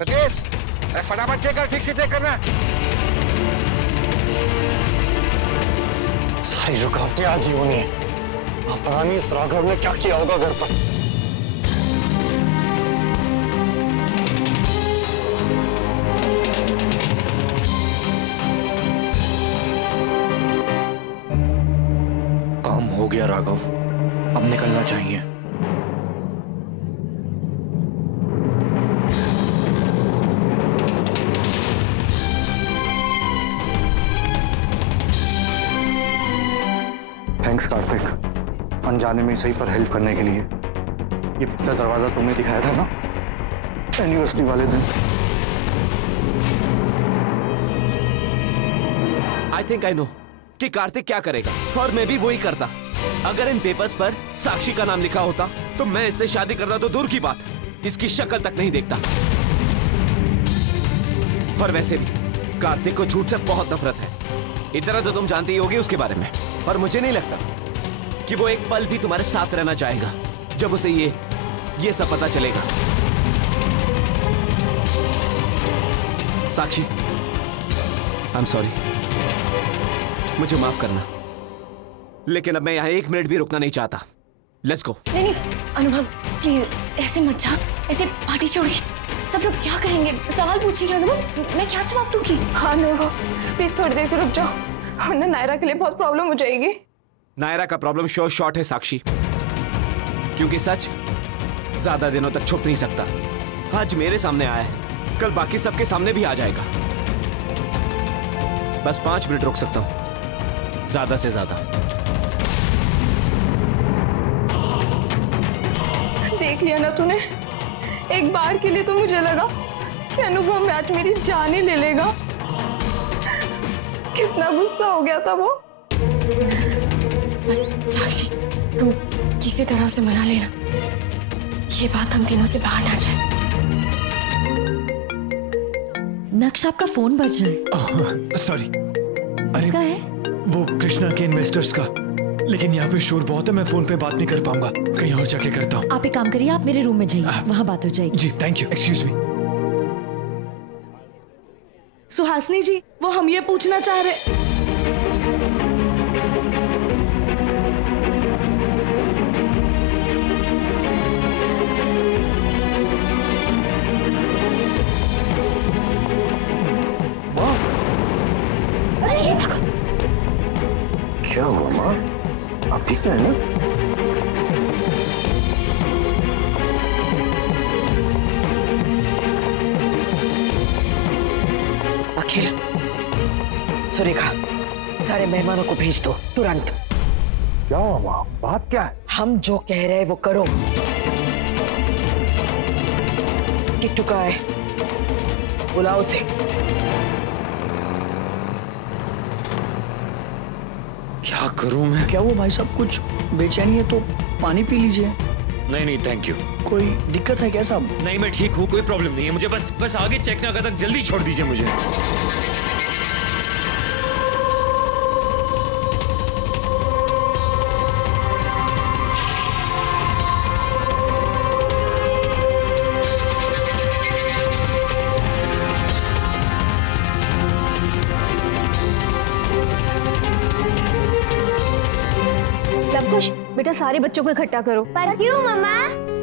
सतीश, फटाफट चेक कर, ठीक से चेक करना। सारी रुकावटें आज ही होनी है। अब पता नहीं इस राघव ने क्या किया होगा घर पर। काम हो गया राघव, अब निकलना चाहिए। थैंक्स कार्तिक, अनजाने में सही पर हेल्प करने के लिए। ये पिछला दरवाजा तुमने दिखाया था ना एनिवर्सरी वाले दिन। आई थिंक आई नो कि कार्तिक क्या करेगा, और मैं भी वही करता। अगर इन पेपर्स पर साक्षी का नाम लिखा होता तो मैं इससे शादी करता तो दूर की बात, इसकी शक्ल तक नहीं देखता। और वैसे भी कार्तिक को झूठ से बहुत नफरत है, इतना तो तुम जानती ही होगी उसके बारे में। और मुझे नहीं लगता कि वो एक पल भी तुम्हारे साथ रहना चाहेगा जब उसे ये सब पता चलेगा। साक्षी, आई एम सॉरी, मुझे माफ करना, लेकिन अब मैं यहाँ 1 मिनट भी रुकना नहीं चाहता। Let's go. नहीं अनुभव, प्लीज ऐसे मत जा, ऐसे पार्टी छोड़ के सब लोग क्या कहेंगे, सवाल पूछेंगे। अनुभव, मैं क्या जवाब दूंगी? हाँ अनुभव, प्लीज थोड़ी देर रुक जाओ, वरना नायरा के लिए बहुत प्रॉब्लम हो जाएगी। नायरा का प्रॉब्लम श्योर शॉर्ट है साक्षी, क्योंकि सच ज्यादा दिनों तक छुप नहीं सकता। आज मेरे सामने आया है, कल बाकी सबके सामने भी आ जाएगा। बस 5 मिनट रुक सकता हूं, ज्यादा से ज्यादा। देख लिया ना तूने, एक बार के लिए तो मुझे लगा कि अनुभव में आज मेरी जान ही ले लेगा। कितना गुस्सा हो गया था वो। बस साक्षी, तुम किसी तरह से मना लेना, ये बात हम तीनों से बाहर ना जाए। नक्श, आपका फोन बज रहा है। सॉरी। अरे क्या है? वो कृष्णा के इन्वेस्टर्स का, लेकिन यहाँ पे शोर बहुत है, मैं फोन पे बात नहीं कर पाऊंगा, कहीं और जाके करता हूँ। आप एक काम करिए, आप मेरे रूम में जाइए, वहां बात हो जाएगी। जी thank you, excuse me. Suhasini ji, वो हम ये पूछना चाह रहे। क्या हुआ माँ, आप ठीक है ना? अखिल, सुरेखा, सारे मेहमानों को भेज दो तुरंत। क्या हुआ माँ, बात क्या है? हम जो कह रहे हैं वो करो। किट्टू का है, बुलाओ उसे। क्या करूं मैं? क्या वो भाई साहब कुछ बेचैनी है तो पानी पी लीजिए। नहीं थैंक यू। कोई दिक्कत है क्या साहब? नहीं मैं ठीक हूँ, कोई प्रॉब्लम नहीं है मुझे, बस आगे चेक ना कर तक जल्दी छोड़ दीजिए मुझे। बेटा सारे बच्चों को इकट्ठा करो। पर क्यों मम्मा?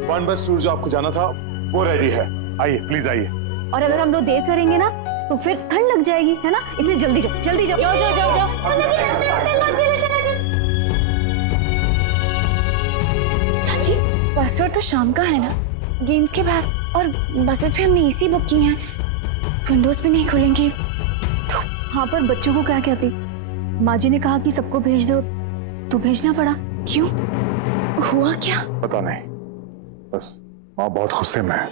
वन बस टूर जो आपको जाना था वो रेडी है, आइए प्लीज आइए। और अगर हम लोग देर करेंगे ना तो फिर ठंड लग जाएगी, है ना, इसलिए जल्दी जाओ, जल्दी जाओ। जाओ जाओ जाओ जाओ। चाची, फर्स्ट आवर तो शाम का है ना, गेम्स के बाद, और बसेस भी हमने एसी बुक की हैं, विंडोज भी नहीं खुलेंगी तो। हाँ पर बच्चों को क्या कहती, माँ जी ने कहा कि सबको भेज दो तो भेजना पड़ा। क्यों, हुआ क्या? पता नहीं, बस माँ बहुत गुस्से में है।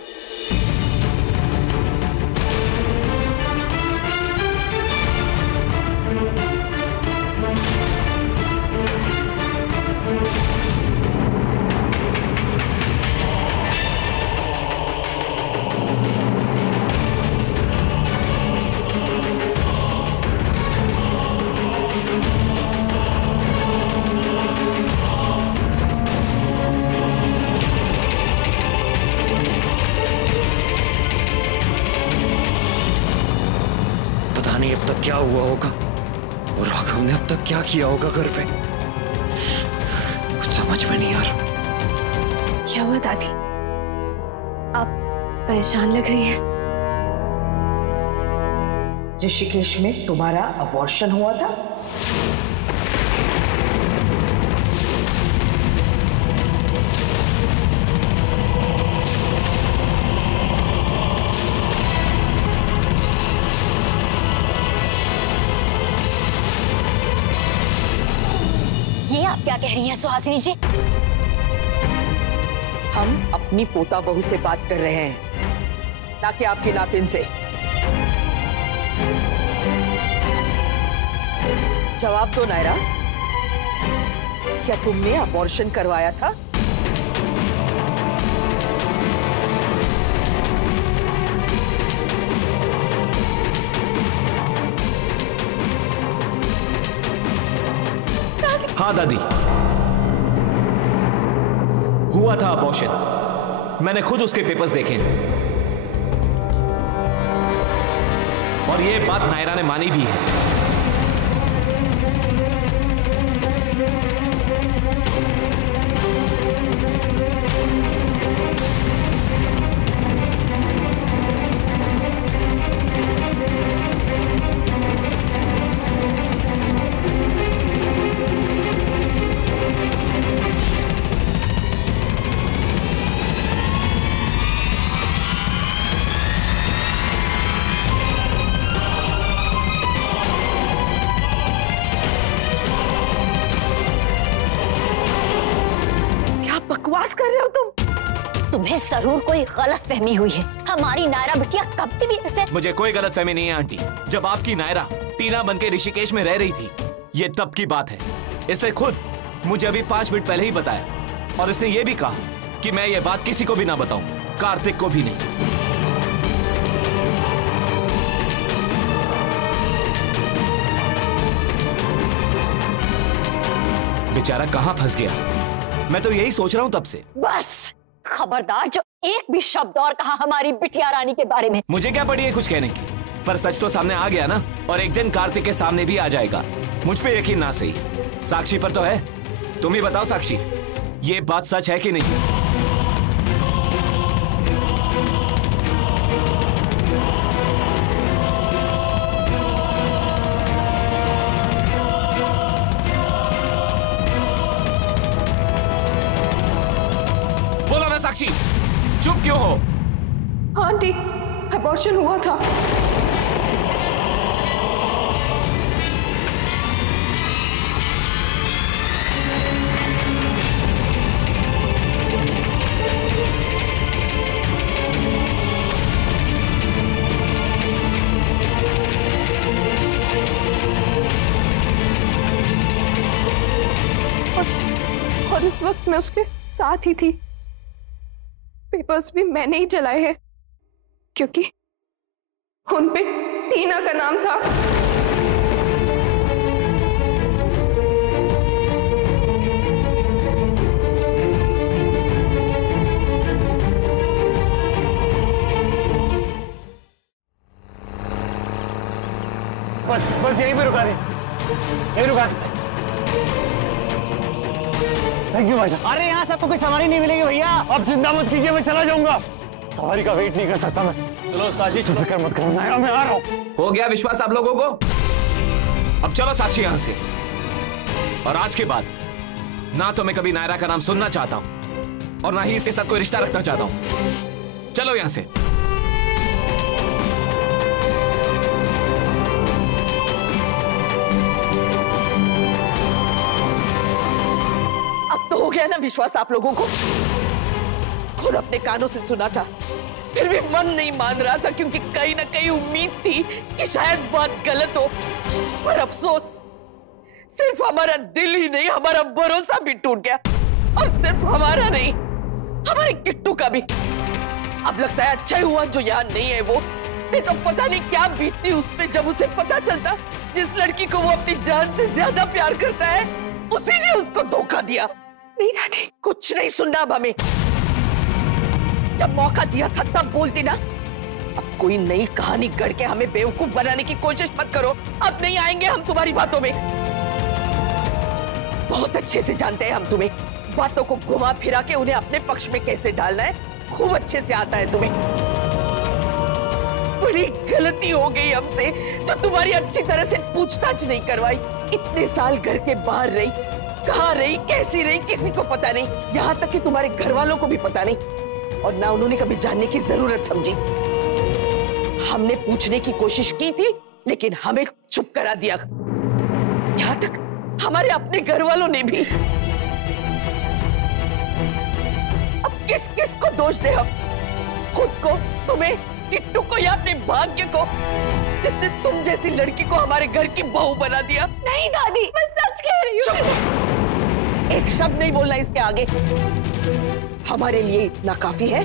नहीं अब तक क्या हुआ होगा और राघव ने अब तक क्या किया होगा घर पे, कुछ समझ में नहीं आ रहा। क्या हुआ दादी, आप परेशान लग रही हैं। ऋषिकेश में तुम्हारा अबॉर्शन हुआ था? ये आप क्या कह रही हैं सुहासिनी जी? हम अपनी पोता बहू से बात कर रहे हैं, ना कि आपकी नातिन से। जवाब दो नायरा, क्या तुमने अबॉर्शन करवाया था? हाँ दादी, हुआ था अबॉर्शन। मैंने खुद उसके पेपर्स देखे और ये बात नायरा ने मानी भी है। बकवास कर रहे हो तुम? तुम्हें जरूर कोई गलत फहमी हुई है। हमारी नायरा बिटिया कभी भी ऐसे। मुझे कोई गलत फहमी नहीं है आंटी। जब आपकी नायरा टीना बनके ऋषिकेश में रह रही थी, ये तब की बात है। इसने खुद मुझे अभी 5 मिनट पहले ही बताया और इसने ये भी कहा कि मैं ये बात किसी को भी ना बताऊं, कार्तिक को भी नहीं। बेचारा कहां फंस गया, मैं तो यही सोच रहा हूं तब से। बस खबरदार, जो एक भी शब्द और कहा हमारी बिटिया रानी के बारे में। मुझे क्या पड़ी है कुछ कहने की, पर सच तो सामने आ गया ना, और एक दिन कार्तिक के सामने भी आ जाएगा। मुझ पे यकीन ना सही, साक्षी पर तो है। तुम ही बताओ साक्षी, ये बात सच है कि नहीं? साक्षी, चुप क्यों हो? हाँ आंटी, अबॉर्शन हुआ था। और उस वक्त मैं उसके साथ ही थी। पेपर्स भी मैंने ही चलाए हैं क्योंकि उन पे टीना का नाम था। बस यहीं पे रुका दे, यहीं रुका दे। थैंक यू भाई साहब। अरे यहाँ सबको कोई सवारी नहीं मिलेगी भैया। अब चिंता मत कीजिए, मैं चला जाऊंगा। सवारी का वेट नहीं कर सकता मैं। चलो उस्ताद जी, फिक्र मत करो, मैं आ रहा हूँ। हो गया विश्वास आप लोगों को? अब चलो साक्षी यहां से। और आज के बाद ना तो मैं कभी नायरा का नाम सुनना चाहता हूं और ना ही इसके साथ कोई रिश्ता रखना चाहता हूं। चलो यहां से। तो हो गया ना विश्वास आप लोगों को? खुद अपने कानों से सुना था, फिर भी मन नहीं मान रहा था क्योंकि कहीं ना कहीं उम्मीद थी कि शायद बात गलत हो। पर अफसोस, सिर्फ हमारा दिल ही नहीं, हमारा भरोसा भी टूट गया। और सिर्फ हमारा नहीं, हमारे किट्टू का भी। अब लगता है अच्छा ही हुआ जो यहाँ नहीं है वो, नहीं तो पता नहीं क्या बीतती उस पे जब उसे पता चलता जिस लड़की को वो अपनी जान से ज्यादा प्यार करता है उसी ने उसको धोखा दिया। नहीं दादी, कुछ नहीं सुनना अब हमें। जब मौका दिया था तब बोलती ना, अब कोई नई कहानी गढ़ के हमें बेवकूफ बनाने की कोशिश मत करो। अब नहीं आएंगे हम तुम्हारी बातों में। बहुत अच्छे से जानते हैं हम तुम्हें। बातों को घुमा फिरा के उन्हें अपने पक्ष में कैसे डालना है खूब अच्छे से आता है तुम्हें। बड़ी गलती हो गई हमसे जो तुम्हारी अच्छी तरह से पूछताछ नहीं करवाई। इतने साल घर के बाहर रही, कहाँ रही, कैसी रही, किसी को पता नहीं। यहाँ तक कि तुम्हारे घर वालों को भी पता नहीं, और ना उन्होंने कभी जानने की जरूरत समझी। हमने पूछने की कोशिश की थी लेकिन हमें चुप करा दिया। यहाँ तक हमारे अपने घर वालों ने भी। अब किस किस को दोष दे हम? खुद को, तुम्हें, किट्टू को या अपने भाग्य को, जिसने तुम जैसी लड़की को हमारे घर की बहू बना दिया। नहीं दादी, मैं सच कह रही हूँ। एक शब्द नहीं बोलना इसके आगे। हमारे लिए इतना काफी है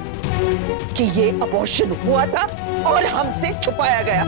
कि ये अबॉर्शन हुआ था और हमसे छुपाया गया।